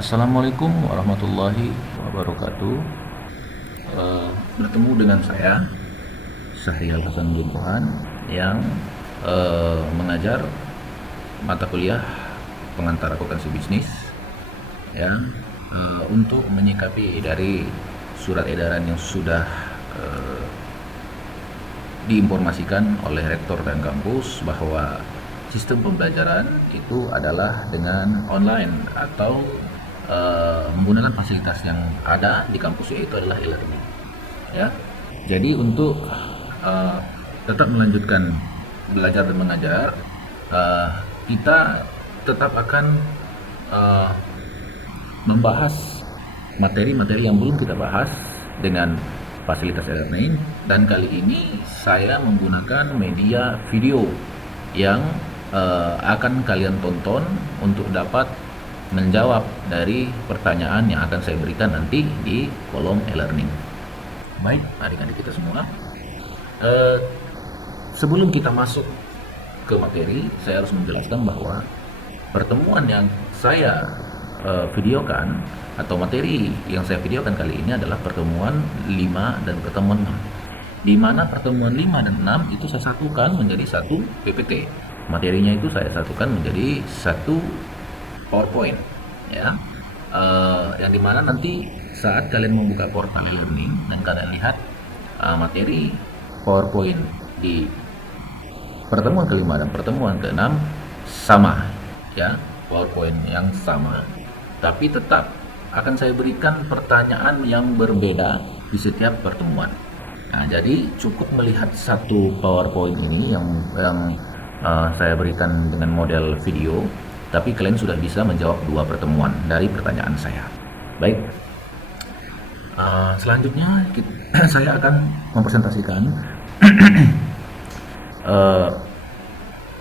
Assalamualaikum warahmatullahi wabarakatuh. Bertemu dengan saya Syahrial Hasan Jumpohan yang mengajar mata kuliah pengantar akuntansi bisnis ya, untuk menyikapi dari surat edaran yang sudah diinformasikan oleh rektor dan kampus bahwa sistem pembelajaran itu adalah dengan online atau menggunakan fasilitas yang ada di kampus, yaitu adalah e-learning ya. Jadi untuk tetap melanjutkan belajar dan mengajar, kita tetap akan membahas materi-materi yang belum kita bahas dengan fasilitas e-learning, dan kali ini saya menggunakan media video yang akan kalian tonton untuk dapat menjawab dari pertanyaan yang akan saya berikan nanti di kolom e-learning. Baik, adik-adik kita semua, sebelum kita masuk ke materi, saya harus menjelaskan bahwa pertemuan yang saya videokan atau materi yang saya videokan kali ini adalah pertemuan 5 dan pertemuan 6, di mana pertemuan 5 dan 6 itu saya satukan menjadi satu PPT. Materinya itu saya satukan menjadi satu PowerPoint ya, yang dimana nanti saat kalian membuka portal e-learning dan kalian lihat materi PowerPoint di pertemuan kelima dan pertemuan keenam sama ya, PowerPoint yang sama, tapi tetap akan saya berikan pertanyaan yang berbeda di setiap pertemuan. Nah, jadi cukup melihat satu PowerPoint ini yang saya berikan dengan model video, tapi kalian sudah bisa menjawab 2 pertemuan dari pertanyaan saya. Baik, selanjutnya saya akan mempresentasikan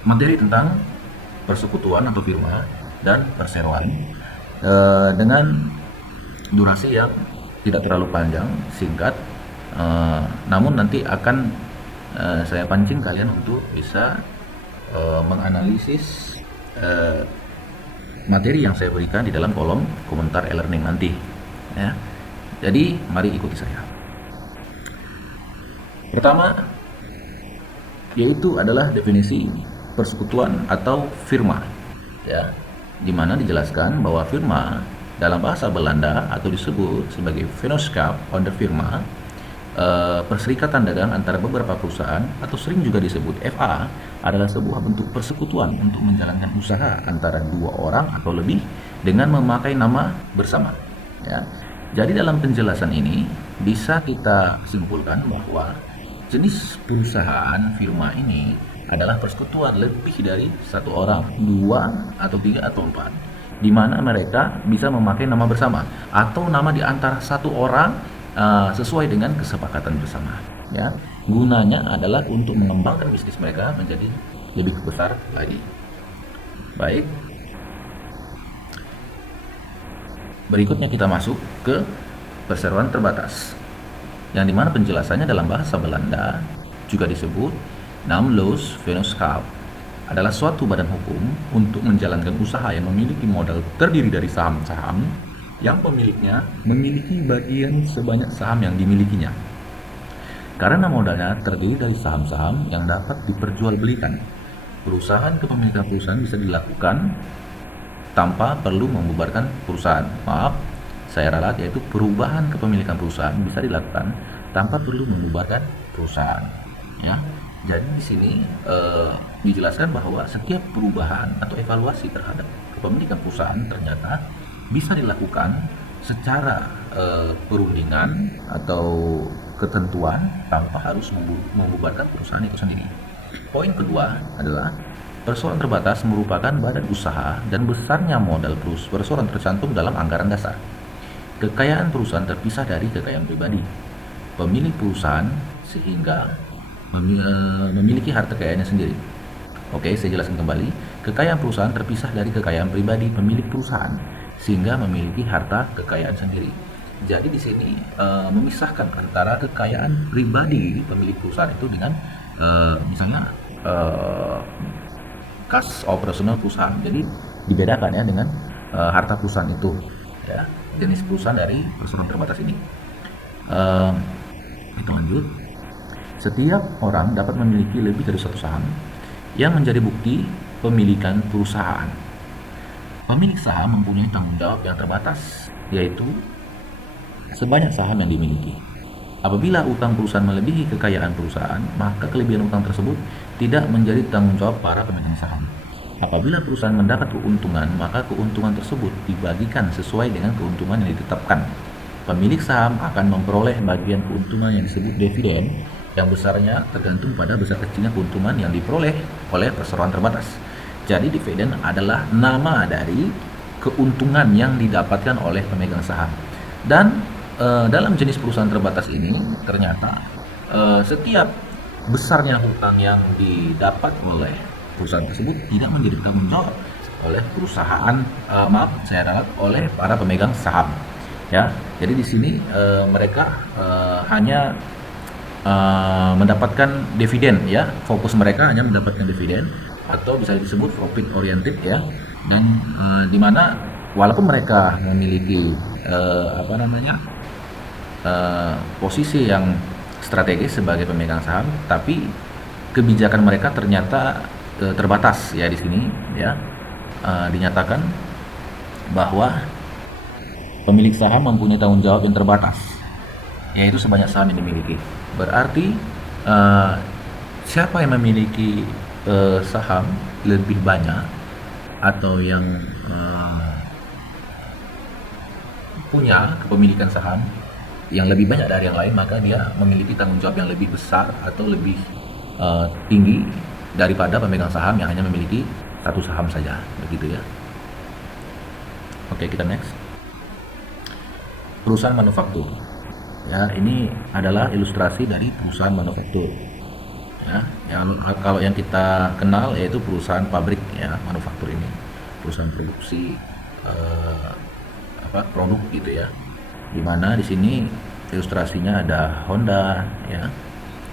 materi tentang persekutuan atau firma dan perseroan dengan durasi yang tidak terlalu panjang, singkat, namun nanti akan saya pancing kalian untuk bisa menganalisis materi yang saya berikan di dalam kolom komentar e-learning nanti ya. Jadi mari ikuti saya. Pertama yaitu adalah definisi persekutuan atau firma ya, di mana dijelaskan bahwa firma dalam bahasa Belanda atau disebut sebagai Vennootschap onder firma, perserikatan dagang antara beberapa perusahaan atau sering juga disebut FA, adalah sebuah bentuk persekutuan untuk menjalankan usaha antara 2 orang atau lebih dengan memakai nama bersama ya. Jadi dalam penjelasan ini bisa kita simpulkan bahwa jenis perusahaan firma ini adalah persekutuan lebih dari 1 orang, 2 atau 3 atau 4, di mana mereka bisa memakai nama bersama atau nama di antara 1 orang sesuai dengan kesepakatan bersama ya. Gunanya adalah untuk mengembangkan bisnis mereka menjadi lebih besar lagi. Baik, berikutnya kita masuk ke perseroan terbatas, yang dimana penjelasannya dalam bahasa Belanda juga disebut Namloos Vennootschap, adalah suatu badan hukum untuk menjalankan usaha yang memiliki modal terdiri dari saham-saham yang pemiliknya memiliki bagian sebanyak saham yang dimilikinya. Karena modalnya terdiri dari saham-saham yang dapat diperjualbelikan, perusahaan kepemilikan perusahaan bisa dilakukan tanpa perlu membubarkan perusahaan. Maaf, saya ralat, yaitu perubahan kepemilikan perusahaan bisa dilakukan tanpa perlu membubarkan perusahaan ya. Jadi di sini dijelaskan bahwa setiap perubahan atau evaluasi terhadap kepemilikan perusahaan ternyata bisa dilakukan secara perundingan atau ketentuan tanpa harus membubarkan perusahaan itu sendiri. Poin kedua adalah perseroan terbatas merupakan badan usaha dan besarnya modal perseroan tercantum dalam anggaran dasar. Kekayaan perusahaan terpisah dari kekayaan pribadi pemilik perusahaan sehingga memiliki harta kekayaannya sendiri. Oke, saya jelaskan kembali. Kekayaan perusahaan terpisah dari kekayaan pribadi pemilik perusahaan sehingga memiliki harta kekayaan sendiri. Jadi di sini memisahkan antara kekayaan pribadi pemilik perusahaan itu dengan misalnya kas operasional perusahaan. Jadi dibedakan ya dengan harta perusahaan itu. ya, jenis perusahaan dari perseroan terbatas ini. Eh, Kita lanjut. Setiap orang dapat memiliki lebih dari satu saham yang menjadi bukti pemilikan perusahaan. Pemilik saham mempunyai tanggung jawab yang terbatas, yaitu sebanyak saham yang dimiliki. Apabila utang perusahaan melebihi kekayaan perusahaan, maka kelebihan utang tersebut tidak menjadi tanggung jawab para pemegang saham. Apabila perusahaan mendapat keuntungan, maka keuntungan tersebut dibagikan sesuai dengan keuntungan yang ditetapkan. Pemilik saham akan memperoleh bagian keuntungan yang disebut dividen, yang besarnya tergantung pada besar kecilnya keuntungan yang diperoleh oleh perseroan terbatas. Jadi dividen adalah nama dari keuntungan yang didapatkan oleh pemegang saham. Dan dalam jenis perusahaan terbatas ini ternyata setiap besarnya hutang yang didapat oleh perusahaan tersebut tidak menjadi tanggung jawab oleh perusahaan, oleh para pemegang saham. Ya, jadi di sini mereka hanya mendapatkan dividen, ya, fokus mereka hanya mendapatkan dividen atau bisa disebut profit oriented, ya, dan di mana walaupun mereka memiliki posisi yang strategis sebagai pemegang saham, tapi kebijakan mereka ternyata terbatas, ya. Di sini, ya, dinyatakan bahwa pemilik saham mempunyai tanggung jawab yang terbatas, yaitu sebanyak saham yang dimiliki. Berarti siapa yang memiliki saham lebih banyak atau yang punya kepemilikan saham yang lebih banyak dari yang lain, maka dia memiliki tanggung jawab yang lebih besar atau lebih tinggi daripada pemegang saham yang hanya memiliki satu saham saja, begitu, ya. Oke, kita next. Perusahaan manufaktur, ya, ini adalah ilustrasi dari perusahaan manufaktur, ya. Kalau yang kita kenal yaitu perusahaan pabrik, ya, manufaktur ini perusahaan produksi produk, gitu, ya. Dimana di sini ilustrasinya ada Honda, ya,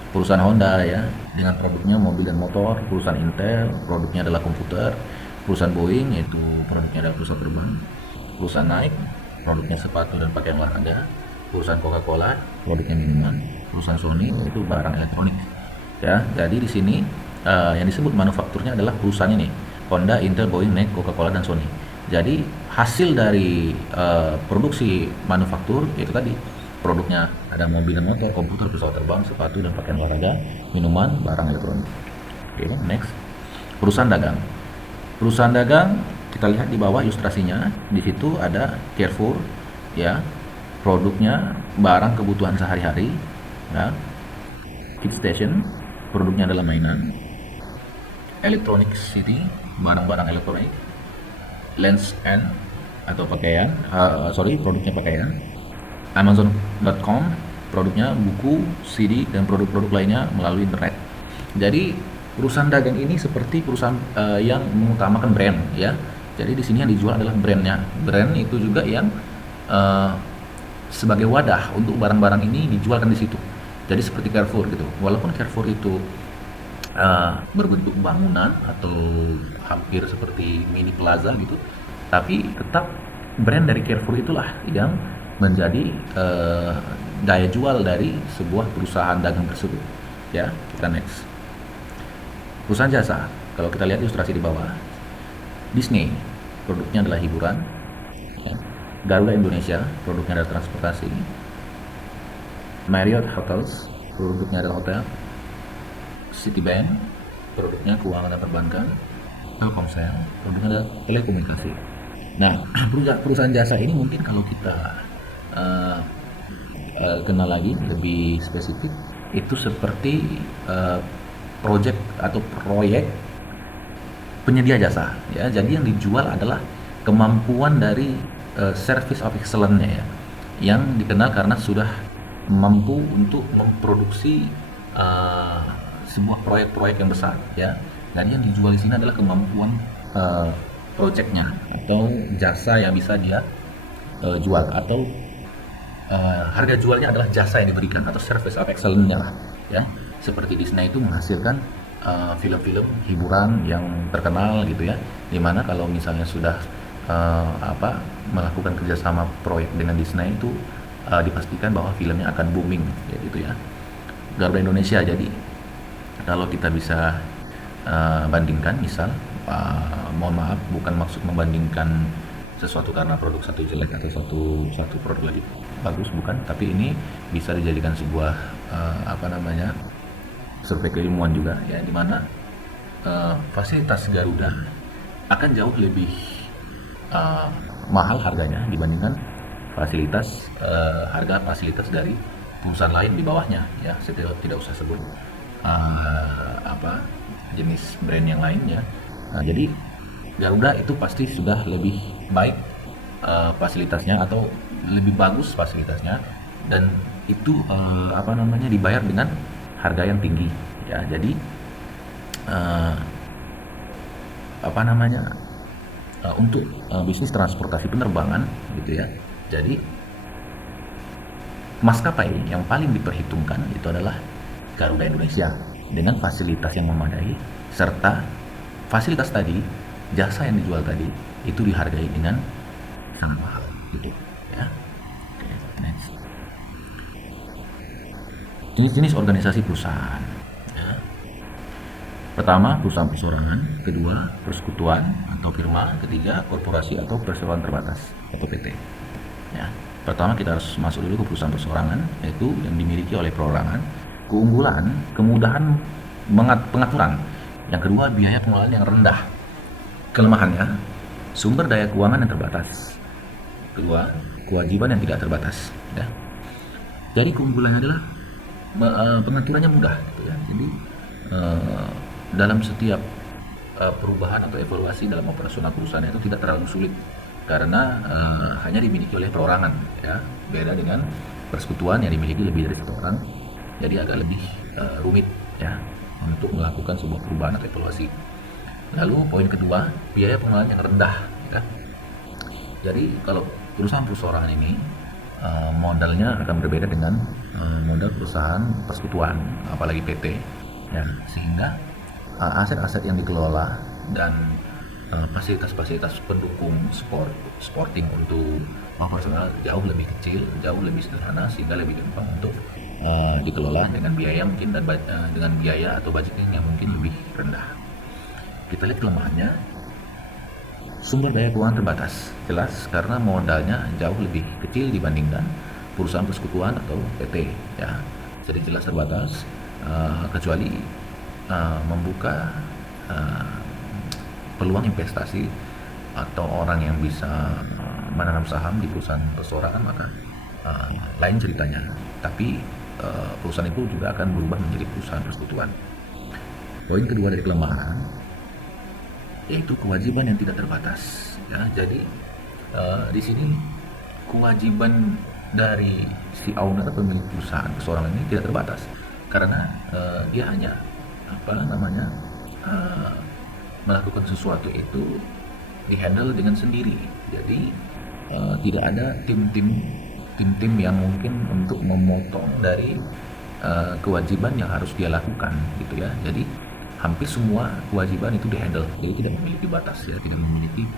perusahaan Honda, ya, dengan produknya mobil dan motor. Perusahaan Intel, produknya adalah komputer. Perusahaan Boeing, yaitu produknya adalah pesawat terbang. Perusahaan Nike, produknya sepatu dan pakaian olahraga. Perusahaan Coca-Cola, produknya minuman. Perusahaan Sony, yaitu barang elektronik, ya. Jadi di sini yang disebut manufakturnya adalah perusahaan ini: Honda, Intel, Boeing, Nike, Coca-Cola, dan Sony. Jadi hasil dari produksi manufaktur itu tadi, produknya ada mobil dan motor, komputer, pesawat terbang, sepatu dan pakaian olahraga, minuman, barang elektronik. Oke, next. Perusahaan dagang. Perusahaan dagang, kita lihat di bawah ilustrasinya, di situ ada Carrefour, ya, produknya barang kebutuhan sehari-hari, ya. Kit Station, produknya adalah mainan. Electronic City, barang-barang elektronik. Lens End atau pakaian, produknya pakaian. Amazon.com, produknya buku, CD, dan produk-produk lainnya melalui internet. Jadi perusahaan dagang ini seperti perusahaan yang mengutamakan brand, ya. Jadi di sini yang dijual adalah brandnya. Brand itu juga yang sebagai wadah untuk barang-barang ini dijualkan di situ. Jadi seperti Carrefour, gitu. Walaupun Carrefour itu berbentuk bangunan atau hampir seperti mini plaza, gitu, tapi tetap brand dari Carrefour itulah yang menjadi daya jual dari sebuah perusahaan dagang tersebut, ya. Kita next. Perusahaan jasa, kalau kita lihat ilustrasi di bawah, Disney, produknya adalah hiburan, ya. Garuda Indonesia, produknya adalah transportasi. Marriott Hotels, produknya adalah hotel. Citibank, produknya keuangan dan perbankan. Telkomsel, produknya adalah telekomunikasi. Nah, perusahaan jasa ini mungkin kalau kita kenal lagi lebih spesifik, itu seperti project atau proyek penyedia jasa, ya. Jadi yang dijual adalah kemampuan dari service of excellence-nya, ya, yang dikenal karena sudah mampu untuk memproduksi sebuah proyek-proyek yang besar, ya. Dan yang dijual di sini adalah kemampuan projectnya atau jasa yang bisa dia jual, atau harga jualnya adalah jasa yang diberikan atau service of excellence-nya lah, ya. Seperti Disney itu menghasilkan film-film hiburan yang terkenal, gitu, ya. Dimana kalau misalnya sudah melakukan kerjasama proyek dengan Disney itu dipastikan bahwa filmnya akan booming, ya gitu ya. Garuda Indonesia. Jadi kalau kita bisa bandingkan, misal, mohon maaf, bukan maksud membandingkan sesuatu karena produk satu jelek atau satu produk lagi bagus, bukan, tapi ini bisa dijadikan sebuah apa namanya, survei keilmuan juga, ya, di mana fasilitas Garuda akan jauh lebih mahal harganya dibandingkan harga fasilitas dari perusahaan lain di bawahnya, ya. Saya tidak usah sebut apa jenis brand yang lainnya. Nah, jadi Garuda itu pasti sudah lebih baik fasilitasnya, atau lebih bagus fasilitasnya, dan itu apa namanya, dibayar dengan harga yang tinggi, ya. Jadi apa namanya, untuk bisnis transportasi penerbangan, gitu ya. Jadi maskapai yang paling diperhitungkan itu adalah Garuda Indonesia, dengan fasilitas yang memadai, serta fasilitas tadi, jasa yang dijual tadi itu dihargai dengan sangat mahal, gitu ya. Oke, next. Jenis-jenis organisasi perusahaan, ya. Pertama, perusahaan perseorangan. Kedua, persekutuan atau firma. Ketiga, korporasi atau perseroan terbatas atau PT, ya. Pertama, kita harus masuk dulu ke perusahaan perseorangan, yaitu yang dimiliki oleh perorangan. Keunggulan, kemudahan pengaturan. Yang kedua, biaya pengelolaan yang rendah. Kelemahannya, sumber daya keuangan yang terbatas. Kedua, kewajiban yang tidak terbatas, ya. Jadi keunggulannya adalah pengaturannya mudah, gitu ya. Jadi dalam setiap perubahan atau evaluasi dalam operasional perusahaan itu tidak terlalu sulit, karena hanya dimiliki oleh perorangan, ya. Beda dengan persekutuan yang dimiliki lebih dari satu orang, jadi agak lebih rumit, ya, untuk melakukan sebuah perubahan atau evaluasi. Lalu poin kedua, biaya pengelolaan yang rendah, ya. Jadi kalau perusahaan perseorangan ini modalnya akan berbeda dengan modal perusahaan persekutuan, apalagi PT, ya, sehingga aset-aset yang dikelola dan fasilitas-fasilitas pendukung sporting untuk operasional jauh lebih kecil, jauh lebih sederhana, sehingga lebih gampang untuk dikelola dengan biaya mungkin dan dengan biaya atau budgeting yang mungkin lebih rendah. Kita lihat kelemahannya, sumber daya keuangan terbatas, jelas, karena modalnya jauh lebih kecil dibandingkan perusahaan persekutuan atau PT, ya. Jadi jelas terbatas, kecuali membuka peluang investasi atau orang yang bisa menanam saham di perusahaan perseorangan, maka lain ceritanya. Tapi perusahaan itu juga akan berubah menjadi perusahaan persekutuan. Poin kedua dari kelemahan yaitu kewajiban yang tidak terbatas, ya. Jadi di sini kewajiban dari si owner, pemilik perusahaan perseorangan ini tidak terbatas, karena dia hanya melakukan sesuatu itu dihandle dengan sendiri. Jadi tidak ada tim-tim yang mungkin untuk memotong dari kewajiban yang harus dia lakukan, gitu ya. Jadi hampir semua kewajiban itu dihandle, jadi tidak memiliki batas, ya, tidak memiliki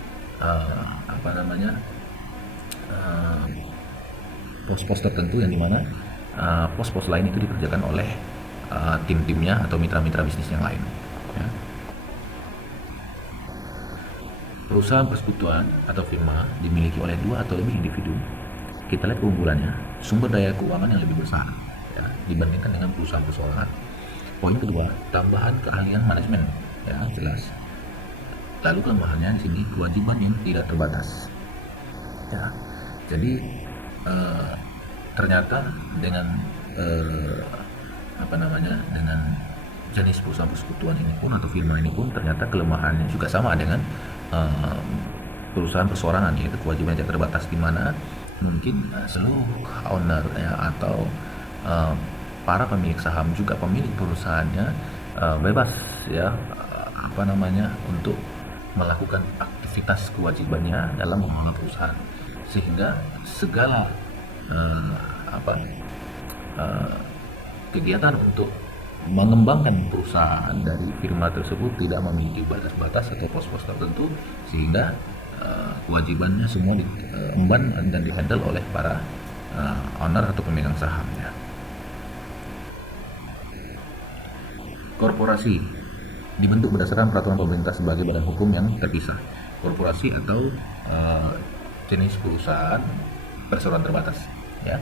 pos-pos tertentu yang dimana pos-pos lain itu dikerjakan oleh tim-timnya atau mitra-mitra bisnis yang lain, ya. Perusahaan persekutuan atau firma dimiliki oleh dua atau lebih individu. Kita lihat keunggulannya, sumber daya keuangan yang lebih besar, ya, dibandingkan dengan perusahaan perseorangan. Poin kedua, tambahan keahlian manajemen, ya, jelas. Lalu kelemahannya di sini, kewajiban yang tidak terbatas, ya. Jadi ternyata dengan dengan jenis perusahaan persekutuan ini pun atau firma ini pun, ternyata kelemahannya juga sama dengan perusahaan perseorangan, yaitu kewajiban yang tidak terbatas, di mana mungkin seluruh owner, ya, atau para pemilik saham juga pemilik perusahaannya bebas, ya, untuk melakukan aktivitas kewajibannya dalam mengelola perusahaan, sehingga segala kegiatan untuk mengembangkan perusahaan dari firma tersebut tidak memiliki batas-batas atau pos-pos tertentu, sehingga kewajibannya semua diemban dan dihandle oleh para owner atau pemegang sahamnya. Korporasi dibentuk berdasarkan peraturan pemerintah sebagai badan hukum yang terpisah. Korporasi atau jenis perusahaan perseroan terbatas, ya.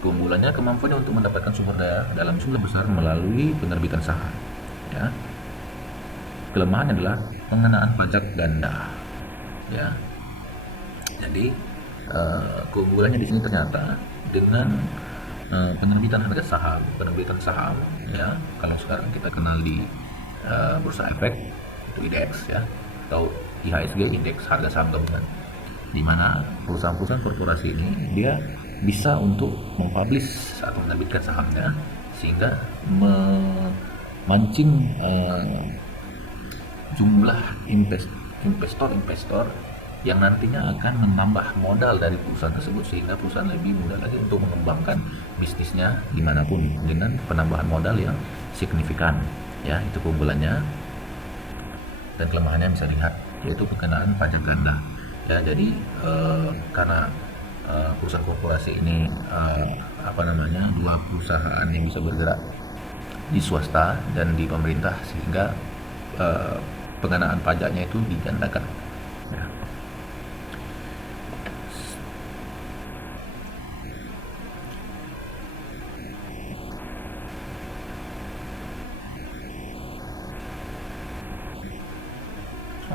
Keunggulannya kemampuannya untuk mendapatkan sumber daya dalam jumlah besar melalui penerbitan saham, ya. Kelemahannya adalah pengenaan pajak ganda, ya. Jadi keunggulannya di sini ternyata dengan penerbitan penerbitan saham, ya. Kalau sekarang kita kenal di bursa efek itu IDX, ya, atau IHSG, indeks harga saham gabungan, di mana perusahaan-perusahaan korporasi ini dia bisa untuk mempublish atau menerbitkan sahamnya sehingga memancing jumlah investor yang nantinya akan menambah modal dari perusahaan tersebut sehingga perusahaan lebih mudah lagi untuk mengembangkan bisnisnya dimanapun dengan penambahan modal yang signifikan, ya. Itu keunggulannya. Dan kelemahannya bisa dilihat, yaitu pengenaan pajak ganda, ya. Jadi karena perusahaan korporasi ini dua perusahaan yang bisa bergerak di swasta dan di pemerintah sehingga pengenaan pajaknya itu digandakan, ya.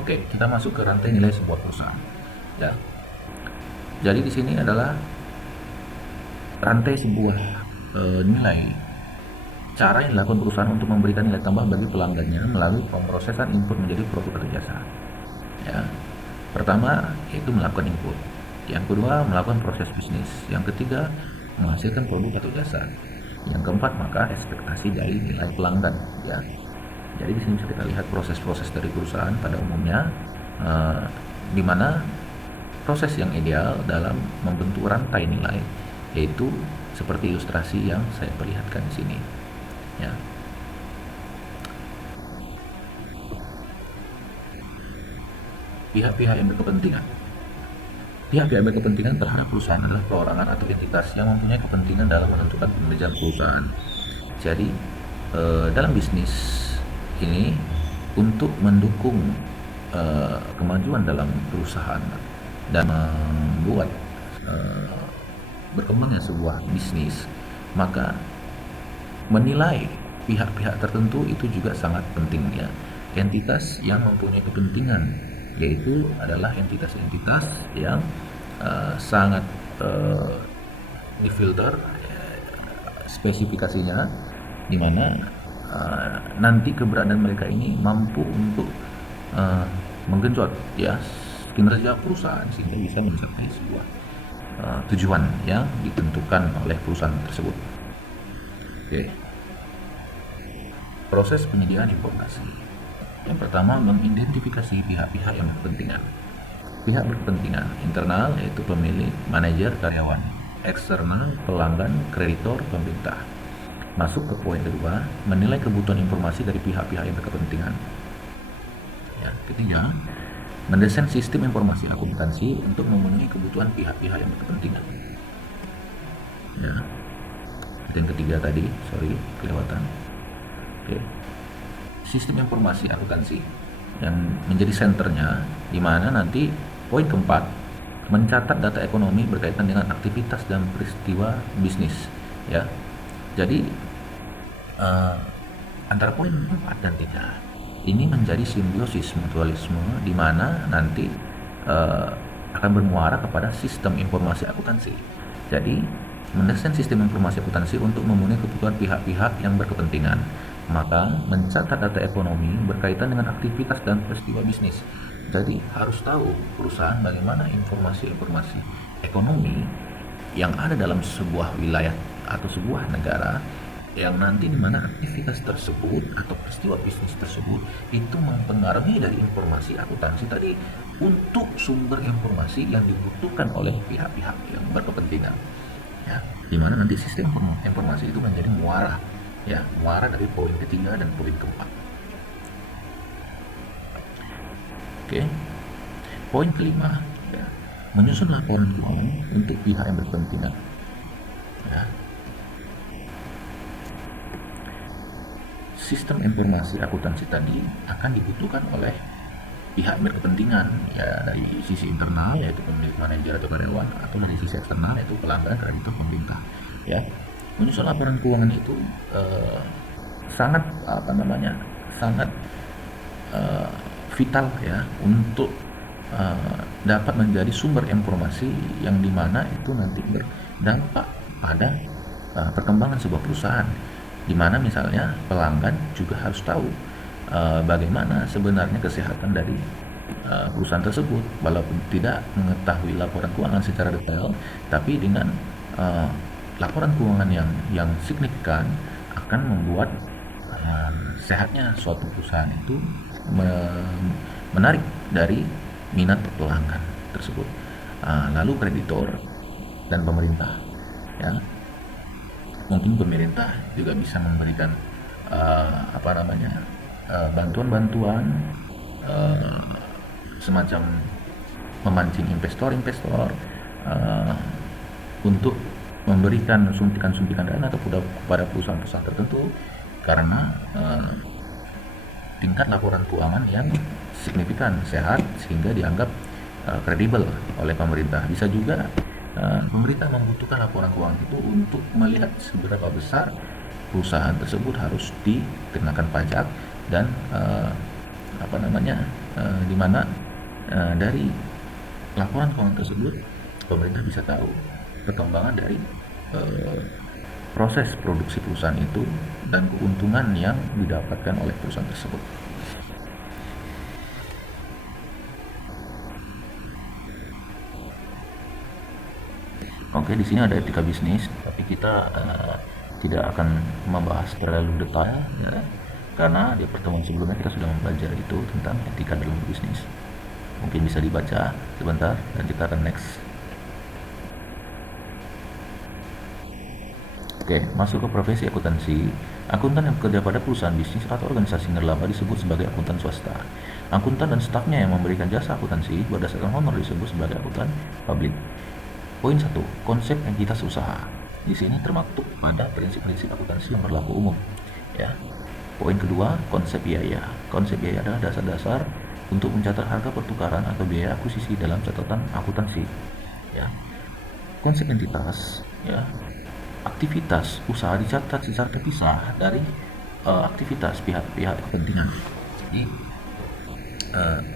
Oke, kita masuk ke rantai nilai sebuah perusahaan, ya. Jadi di sini adalah rantai sebuah nilai, cara yang dilakukan perusahaan untuk memberikan nilai tambah bagi pelanggannya melalui pemrosesan input menjadi produk atau jasa, ya. Pertama yaitu melakukan input, yang kedua melakukan proses bisnis, yang ketiga menghasilkan produk atau jasa, yang keempat maka ekspektasi dari nilai pelanggan, ya. Jadi di sini bisa kita lihat proses-proses dari perusahaan pada umumnya, di mana proses yang ideal dalam membentuk rantai nilai yaitu seperti ilustrasi yang saya perlihatkan di sini, ya. Pihak-pihak yang berkepentingan. Pihak-pihak berkepentingan terhadap perusahaan adalah perorangan atau entitas yang mempunyai kepentingan dalam menentukan pekerjaan perusahaan. Jadi dalam bisnis ini untuk mendukung kemajuan dalam perusahaan dan membuat berkembangnya sebuah bisnis, maka menilai pihak-pihak tertentu itu juga sangat penting, ya. Entitas yang mempunyai kepentingan yaitu adalah entitas-entitas yang sangat difilter spesifikasinya, di mana nanti keberadaan mereka ini mampu untuk menggenjot, ya, kinerja perusahaan sehingga bisa mencapai sebuah tujuan yang ditentukan oleh perusahaan tersebut. Oke. Proses penyediaan informasi. Yang pertama, mengidentifikasi pihak-pihak yang berkepentingan. Pihak berkepentingan internal yaitu pemilik, manajer, karyawan. Eksternal, pelanggan, kreditor, pemerintah. Masuk ke poin kedua, menilai kebutuhan informasi dari pihak-pihak yang berkepentingan. Ya, ketiga, mendesain sistem informasi akuntansi untuk memenuhi kebutuhan pihak-pihak yang berkepentingan. Ya, yang ketiga tadi, kelewatan. Oke. Sistem informasi akuntansi yang menjadi senternya, di mana nanti poin keempat, mencatat data ekonomi berkaitan dengan aktivitas dan peristiwa bisnis, ya. Jadi antara poin 4 dan 3 ini menjadi simbiosis mutualisme, di mana nanti akan bermuara kepada sistem informasi akuntansi. Jadi mendesain sistem informasi akuntansi untuk memenuhi kebutuhan pihak-pihak yang berkepentingan, maka mencatat data ekonomi berkaitan dengan aktivitas dan peristiwa bisnis. Jadi harus tahu perusahaan bagaimana informasi-informasi ekonomi yang ada dalam sebuah wilayah atau sebuah negara, yang nanti di mana aktivitas tersebut atau peristiwa bisnis tersebut itu mempengaruhi dari informasi akuntansi tadi untuk sumber informasi yang dibutuhkan oleh pihak-pihak yang berkepentingan, ya, di mana nanti sistem informasi itu menjadi muara, ya, muara dari poin ketiga dan poin keempat. Oke. Poin kelima, ya, menyusun laporan keuangan untuk pihak yang berkepentingan. Ya. Sistem informasi akuntansi tadi akan dibutuhkan oleh pihak berkepentingan, ya, dari sisi internal yaitu pemilik, manajer atau karyawan, atau dari sisi eksternal yaitu pelanggan, kreditur, pemerintah. Ya, menyusun laporan keuangan itu sangat sangat vital ya untuk dapat menjadi sumber informasi yang dimana itu nanti berdampak pada perkembangan sebuah perusahaan, dimana misalnya pelanggan juga harus tahu bagaimana sebenarnya kesehatan dari perusahaan tersebut, walaupun tidak mengetahui laporan keuangan secara detail, tapi dengan laporan keuangan yang signifikan akan membuat sehatnya suatu perusahaan itu menarik dari minat pelanggan tersebut. Lalu kreditor dan pemerintah, ya, mungkin pemerintah juga bisa memberikan bantuan-bantuan semacam memancing investor-investor untuk memberikan suntikan-suntikan dana atau kepada perusahaan-perusahaan tertentu karena tingkat laporan keuangan yang signifikan, sehat, sehingga dianggap kredibel oleh pemerintah. Bisa juga pemerintah membutuhkan laporan keuangan itu untuk melihat seberapa besar perusahaan tersebut harus dikenakan pajak dan di mana dari laporan keuangan tersebut pemerintah bisa tahu perkembangan dari proses produksi perusahaan itu dan keuntungan yang didapatkan oleh perusahaan tersebut. Oke, di sini ada etika bisnis, tapi kita tidak akan membahas terlalu detail, ya, karena di pertemuan sebelumnya kita sudah mempelajari itu tentang etika dalam bisnis. Mungkin bisa dibaca sebentar dan kita akan next. Oke, masuk ke profesi akuntansi. Akuntan yang bekerja pada perusahaan bisnis atau organisasi nirlaba disebut sebagai akuntan swasta. Akuntan dan stafnya yang memberikan jasa akuntansi berdasarkan honor disebut sebagai akuntan publik. Poin 1. Konsep entitas usaha. Di sini termaktub pada prinsip-prinsip akuntansi yang berlaku umum. Ya. Poin kedua, konsep biaya. Konsep biaya adalah dasar-dasar untuk mencatat harga pertukaran atau biaya akuisisi dalam catatan akuntansi. Ya. Konsep entitas, ya. Aktivitas usaha dicatat secara terpisah dari aktivitas pihak-pihak kepentingan. Jadi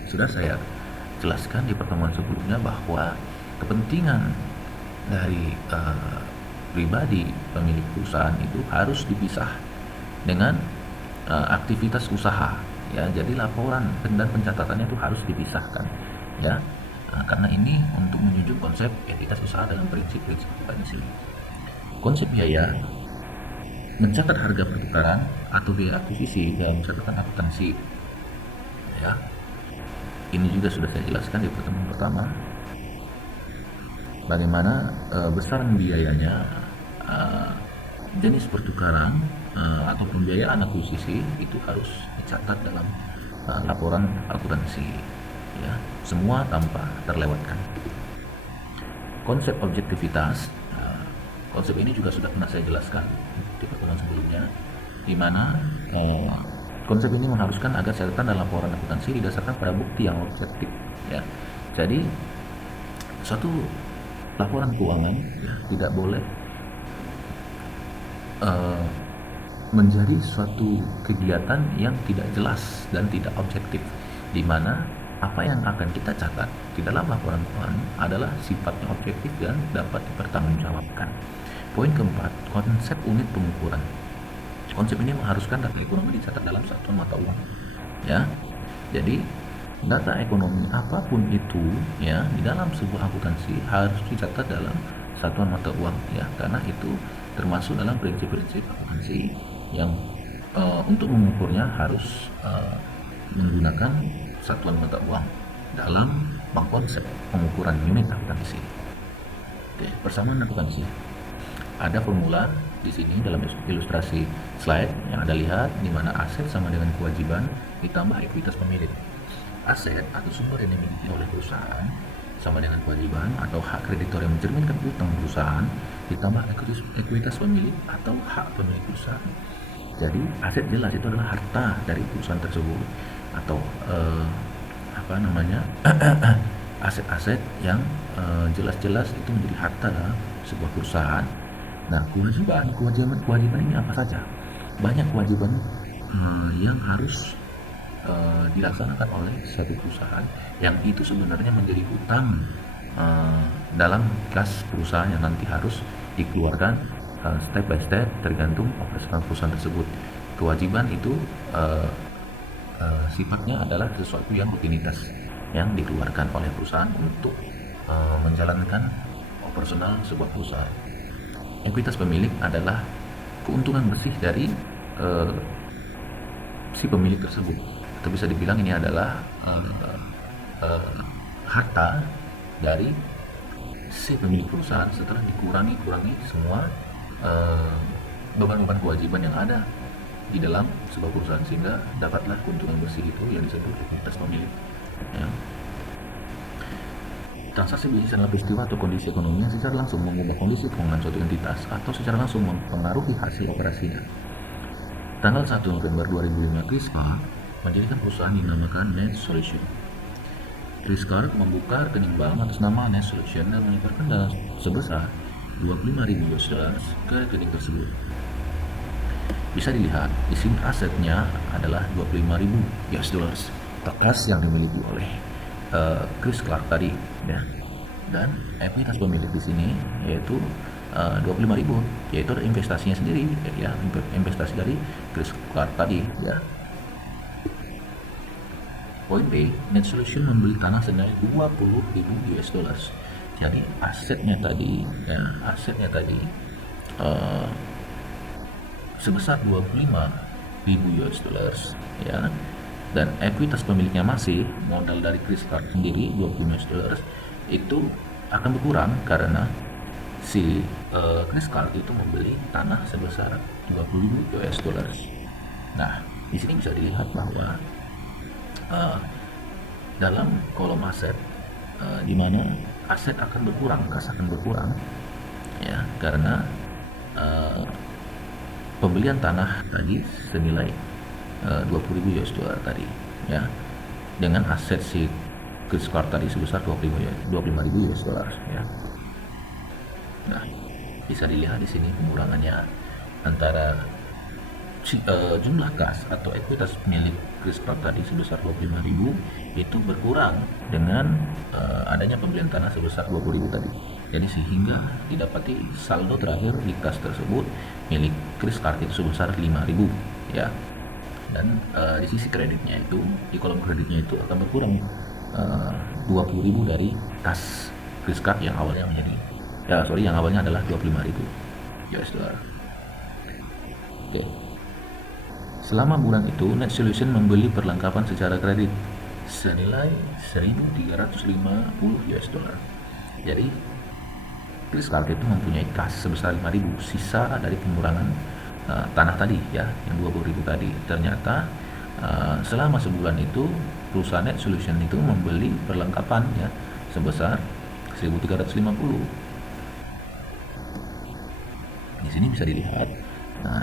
sudah saya jelaskan di pertemuan sebelumnya bahwa kepentingan dari pribadi pemilik perusahaan itu harus dipisah dengan aktivitas usaha, ya. Jadi laporan dan pencatatannya itu harus dipisahkan, ya. Karena ini untuk menunjuk konsep entitas usaha dalam prinsip-prinsip akuntansi. Konsep biaya, mencatat harga pertukaran atau biaya akuisisi dalam catatan akuntansi, ya. Ini juga sudah saya jelaskan di pertemuan pertama. Bagaimana besaran biayanya, jenis pertukaran atau pembiayaan akuisisi itu harus dicatat dalam laporan akuntansi, ya. Semua tanpa terlewatkan. Konsep objektivitas. Konsep ini juga sudah pernah saya jelaskan di pertemuan sebelumnya, di mana konsep ini mengharuskan agar catatan dan laporan akuntansi didasarkan pada bukti yang objektif, ya. Jadi suatu laporan keuangan, ya, tidak boleh menjadi suatu kegiatan yang tidak jelas dan tidak objektif, di mana apa yang akan kita catat di dalam laporan keuangan adalah sifatnya objektif dan dapat dipertanggungjawabkan. Poin keempat, konsep unit pengukuran. Konsep ini mengharuskan data ekonomi dicatat dalam satuan mata uang, ya. Jadi data ekonomi apapun itu, ya, di dalam sebuah akuntansi harus dicatat dalam satuan mata uang, ya, karena itu termasuk dalam prinsip-prinsip akuntansi yang untuk mengukurnya harus menggunakan satuan mata uang dalam konsep pengukuran unit akuntansi. Oke, persamaan akuntansi. Ada formula di sini dalam ilustrasi slide yang Anda lihat, di mana aset sama dengan kewajiban ditambah ekuitas pemilik. aset atau sumber yang dimiliki oleh perusahaan sama dengan kewajiban atau hak kreditor yang mencerminkan utang perusahaan ditambah ekuitas pemilik atau hak pemilik perusahaan. Jadi aset jelas itu adalah harta dari perusahaan tersebut atau apa namanya aset-aset yang jelas-jelas itu menjadi harta dalam sebuah perusahaan. Nah, kewajiban ini apa saja? Banyak kewajiban yang harus dilaksanakan oleh satu perusahaan yang itu sebenarnya menjadi hutang dalam kas perusahaan yang nanti harus dikeluarkan step by step tergantung operasional perusahaan tersebut. Kewajiban itu sifatnya adalah sesuatu yang rutinitas yang dikeluarkan oleh perusahaan untuk menjalankan operasional sebuah perusahaan. Ekuitas pemilik adalah keuntungan bersih dari si pemilik tersebut. Atau bisa dibilang ini adalah harta dari si pemilik perusahaan setelah dikurangi semua beban-beban kewajiban yang ada di dalam sebuah perusahaan sehingga dapatlah keuntungan bersih itu yang disebut ekuitas pemilik. Ya. Transaksi bisnis adalah peristiwa atau kondisi ekonomi yang secara langsung mengubah kondisi keuangan suatu entitas atau secara langsung mempengaruhi hasil operasinya. Tanggal 1 November 2005, Chris-Card mendirikan perusahaan dinamakan Net Solution. Chris-Card membuka rekening bank atas nama Net Solution dan menyetorkan dana sebesar $25.000 ke rekening tersebut. Bisa dilihat di sini asetnya adalah $25.000 kas yang dimiliki oleh Chris-Card tadi, ya. Dan ekuitas pemilik di sini yaitu 25.000, yaitu investasinya sendiri, ya, investasi dari Chris-Card tadi, ya. Poin B, Net Solution membeli tanah senilai $20.000. Jadi asetnya tadi sebesar $25.000, ya. Dan ekuitas pemiliknya masih modal dari Chris-Card sendiri $20.000 itu akan berkurang karena si Chris-Card itu membeli tanah sebesar $20.000. Nah, di sini bisa dilihat bahwa dalam kolom aset di mana aset akan berkurang, kas akan berkurang, ya, karena pembelian tanah tadi senilai $20.000 tadi, ya, dengan aset si Chris-Card tadi sebesar $25.000, ya. Nah, bisa dilihat di sini pengurangannya antara jumlah kas atau ekuitas milik Chris-Card tadi sebesar 25.000 itu berkurang dengan adanya pembelian tanah sebesar 20.000 tadi. Jadi sehingga didapati saldo terakhir di kas tersebut milik Chris-Card itu sebesar 5.000, ya. Dan di sisi kreditnya itu, di kolom kreditnya itu akan berkurang 20.000 dari kas Chris-Card yang awalnya adalah $25.000. Oke. Selama bulan itu, Net Solution membeli perlengkapan secara kredit senilai $1.350. Jadi, Chris-Card itu mempunyai kas sebesar 5.000 sisa dari pengurangan tanah tadi, ya, yang 20.000 tadi. Ternyata selama sebulan itu perusahaan Net Solution itu membeli perlengkapan, ya, sebesar 1.350. Di sini bisa dilihat,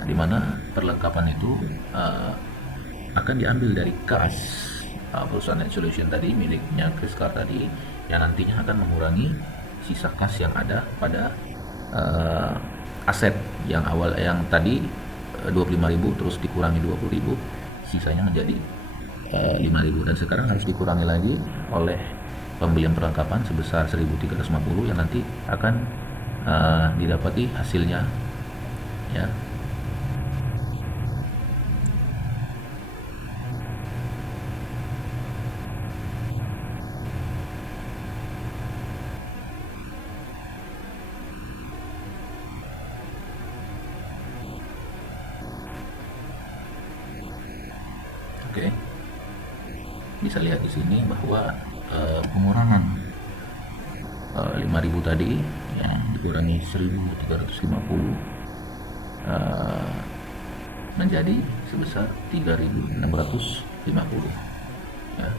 di mana perlengkapan itu akan diambil dari kas perusahaan Net Solution tadi miliknya Chris-Card tadi, yang nantinya akan mengurangi sisa kas yang ada pada aset yang tadi 25.000 terus dikurangi 20.000, sisanya menjadi 5.000, dan sekarang harus dikurangi lagi oleh pembelian perlengkapan sebesar 1.350 yang nanti akan didapati hasilnya, ya. Oke, bisa lihat di sini bahwa pengurangan 5.000 tadi, ya, dikurangi 1.350 menjadi sebesar 3.650, ya.